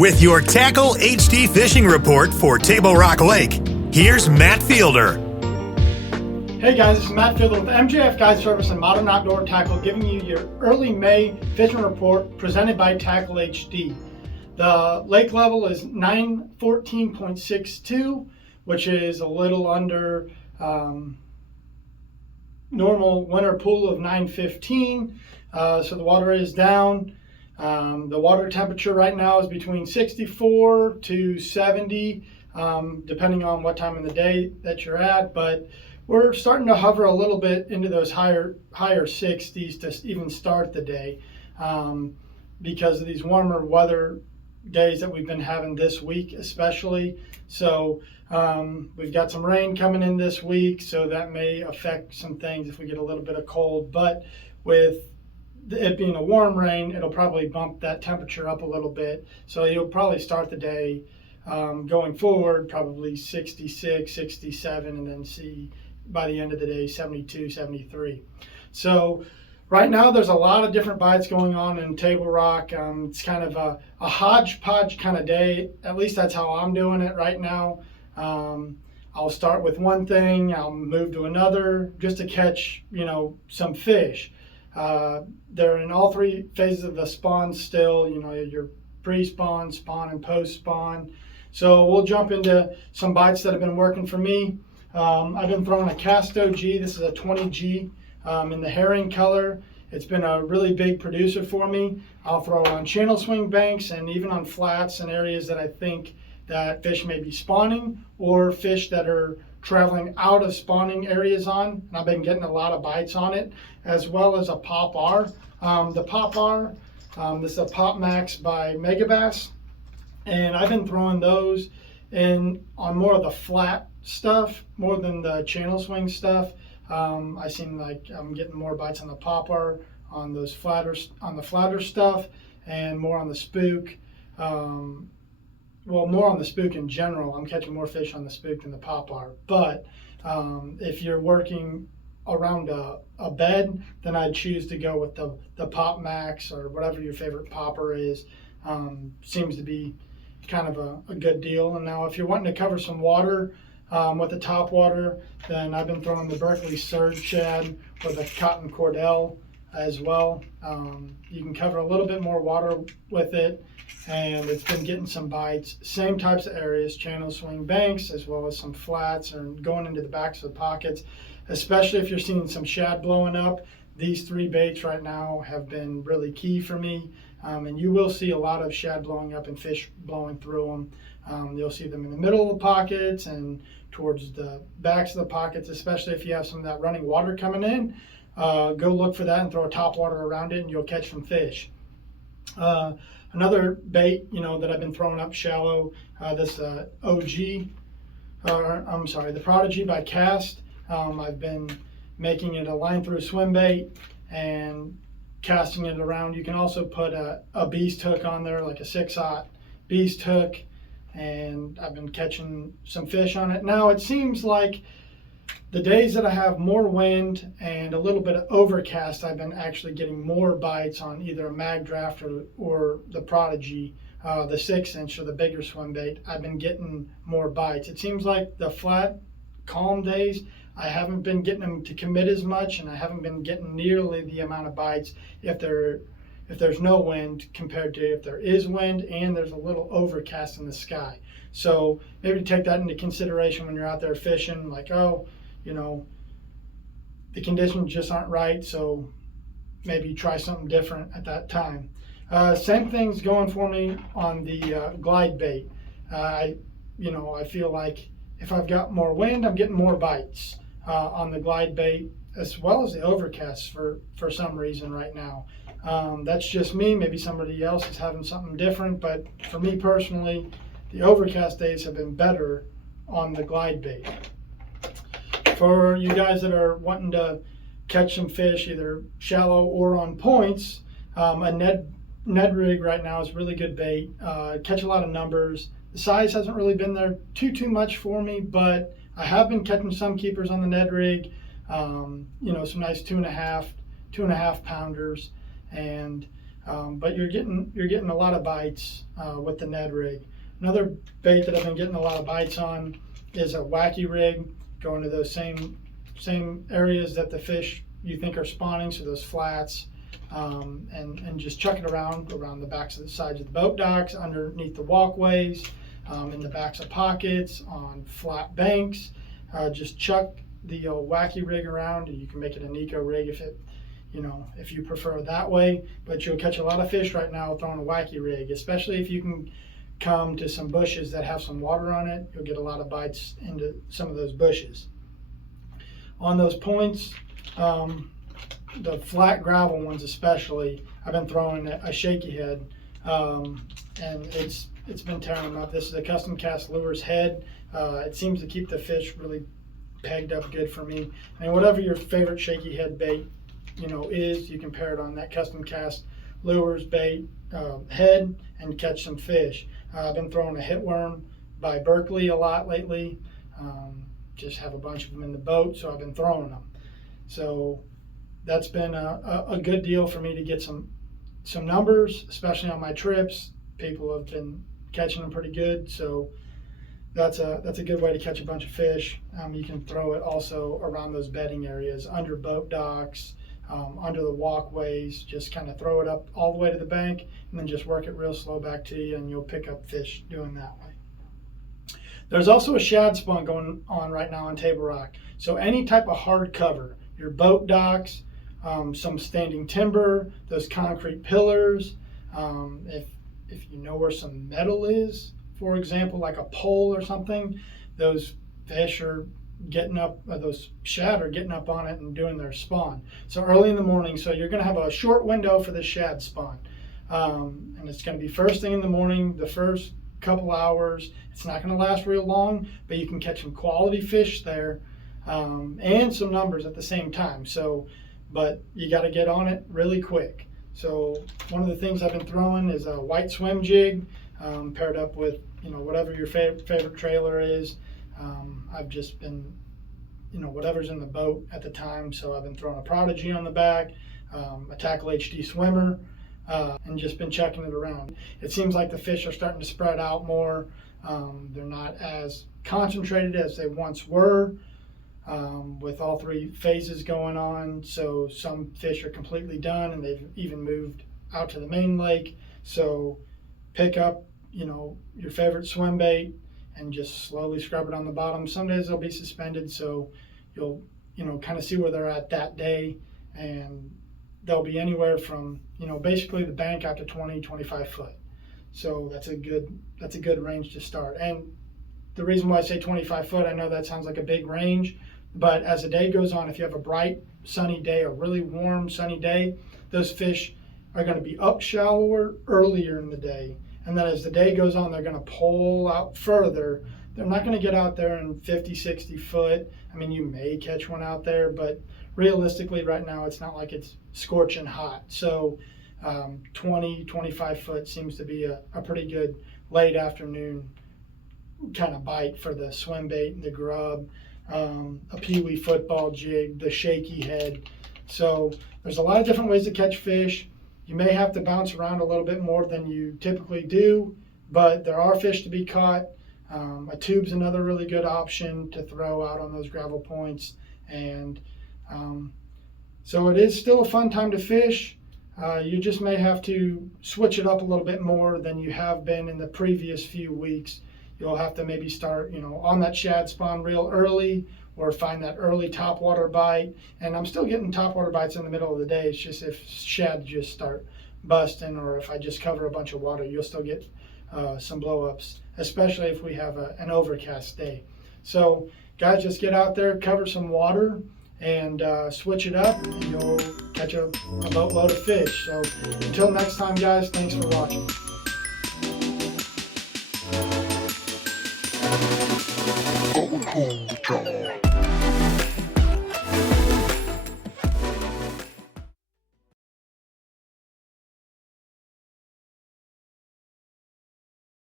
With your Tackle HD Fishing Report for Table Rock Lake, here's Matt Fielder. Hey guys, this is Matt Fielder with MJF Guide Service and Modern Outdoor Tackle, giving you your early May fishing report presented by Tackle HD. The lake level is 914.62, which is a little under normal winter pool of 915. So the water is down. The water temperature right now is between 64 to 70, depending on what time of the day that you're at. But we're starting to hover a little bit into those higher 60s to even start the day, because of these warmer weather days that we've been having this week especially. So we've got some rain coming in this week, so that may affect some things if we get a little bit of cold. But with it being a warm rain, it'll probably bump that temperature up a little bit. So you'll probably start the day going forward probably 66, 67, and then see by the end of the day 72, 73. So right now there's a lot of different bites going on in Table Rock. It's kind of a hodgepodge kind of day. At least that's how I'm doing it right now. I'll start with one thing, I'll move to another just to catch, some fish. They're in all three phases of the spawn still, your pre-spawn, spawn, and post-spawn. So we'll jump into some bites that have been working for me. I've been throwing a Casto G. This is a 20G in the herring color. It's been a really big producer for me. I'll throw it on channel swing banks and even on flats and areas that I think that fish may be spawning or fish that are traveling out of spawning areas on. And I've been getting a lot of bites on it, as well as a Pop R. The Pop R, this is a Pop Max by Megabass, and I've been throwing those in on more of the flat stuff more than the channel swing stuff. I seem like I'm getting more bites on the Pop R, on the flatter stuff, and more on the spook. More on the spook in general. I'm catching more fish on the spook than the Pop R. But if you're working around a bed, then I'd choose to go with the Pop Max or whatever your favorite popper is. Seems to be kind of a good deal. And now if you're wanting to cover some water with the Topwater, then I've been throwing the Berkeley Surge Shad or the Cotton Cordell as well. You can cover a little bit more water with it, and it's been getting some bites. Same types of areas, channel swing banks, as well as some flats and going into the backs of the pockets, especially if you're seeing some shad blowing up. These three baits right now have been really key for me, and you will see a lot of shad blowing up and fish blowing through them. You'll see them in the middle of the pockets and towards the backs of the pockets, especially if you have some of that running water coming in. Go look for that and throw a Topwater around it, and you'll catch some fish. Another bait, that I've been throwing up shallow, this the Prodigy by Cast. I've been making it a line through swim bait and casting it around. You can also put a beast hook on there, like a 6/0 beast hook, and I've been catching some fish on it. Now it seems like the days that I have more wind and a little bit of overcast, I've been actually getting more bites on either a mag draft or the Prodigy, the 6-inch or the bigger swim bait. I've been getting more bites. It seems like the flat, calm days, I haven't been getting them to commit as much, and I haven't been getting nearly the amount of bites if there's no wind compared to if there is wind and there's a little overcast in the sky. So maybe take that into consideration when you're out there fishing, like, the conditions just aren't right, so maybe try something different at that time. Same thing's going for me on the glide bait. I feel like if I've got more wind, I'm getting more bites on the glide bait, as well as the overcast for some reason right now. That's just me. Maybe somebody else is having something different, but for me personally, the overcast days have been better on the glide bait. For you guys that are wanting to catch some fish, either shallow or on points, a Ned rig right now is really good bait. Catch a lot of numbers. The size hasn't really been there too much for me, but I have been catching some keepers on the Ned rig. Some nice 2.5 pounders, and But you're getting a lot of bites with the Ned rig. Another bait that I've been getting a lot of bites on is a wacky rig, going to those same areas that the fish you think are spawning, so those flats, and just chuck it around the backs of the sides of the boat docks, underneath the walkways, in the backs of pockets, on flat banks. Just chuck the wacky rig around, and you can make it an eco rig if you prefer that way. But you'll catch a lot of fish right now throwing a wacky rig, especially if you can come to some bushes that have some water on it. You'll get a lot of bites into some of those bushes. On those points, the flat gravel ones especially, I've been throwing a shaky head, and it's been tearing them up. This is a custom cast lures head. It seems to keep the fish really pegged up good for me. And whatever your favorite shaky head bait is, you can pair it on that custom cast lures bait head and catch some fish. I've been throwing a hitworm by Berkeley a lot lately. Just have a bunch of them in the boat, so I've been throwing them. So that's been a good deal for me to get some numbers, especially on my trips. People have been catching them pretty good, so that's a good way to catch a bunch of fish. You can throw it also around those bedding areas, under boat docks, under the walkways. Just kind of throw it up all the way to the bank and then just work it real slow back to you, and you'll pick up fish doing that way. There's also a shad spawn going on right now on Table Rock. So any type of hard cover, your boat docks, some standing timber, those concrete pillars, if you know where some metal is, for example, like a pole or something, those fish are getting up, those shad are getting up on it and doing their spawn. So early in the morning, so you're going to have a short window for the shad spawn, and it's going to be first thing in the morning, the first couple hours. It's not going to last real long, but you can catch some quality fish there, and some numbers at the same time. So, but you got to get on it really quick. So one of the things I've been throwing is a white swim jig, paired up with whatever your favorite trailer is. I've just been whatever's in the boat at the time. So I've been throwing a Prodigy on the back, a Tackle HD swimmer, and just been checking it around. It seems like the fish are starting to spread out more. They're not as concentrated as they once were, with all three phases going on. So some fish are completely done, and they've even moved out to the main lake. So pick up your favorite swim bait and just slowly scrub it on the bottom. Some days they'll be suspended, so you'll kind of see where they're at that day, and they'll be anywhere from basically the bank out to 20-25 foot. So that's a good range to start. And the reason why I say 25 foot, I know that sounds like a big range, but as the day goes on, if you have a bright sunny day, a really warm sunny day, those fish are going to be up shallower earlier in the day, and then as the day goes on, they're going to pull out further. They're not going to get out there in 50-60 foot. I mean, you may catch one out there, but realistically right now it's not like it's scorching hot. So 20-25 foot seems to be a pretty good late afternoon kind of bite for the swim bait and the grub, a peewee football jig, the shaky head. So there's a lot of different ways to catch fish. You may have to bounce around a little bit more than you typically do, but there are fish to be caught. A tube's another really good option to throw out on those gravel points. And so it is still a fun time to fish. You just may have to switch it up a little bit more than you have been in the previous few weeks. You'll have to maybe start, on that shad spawn real early, or find that early topwater bite. And I'm still getting topwater bites in the middle of the day. It's just if shad just start busting, or if I just cover a bunch of water, you'll still get some blow-ups, especially if we have an overcast day. So guys, just get out there, cover some water, and switch it up, and you'll catch a boatload of fish. So until next time, guys, thanks for watching.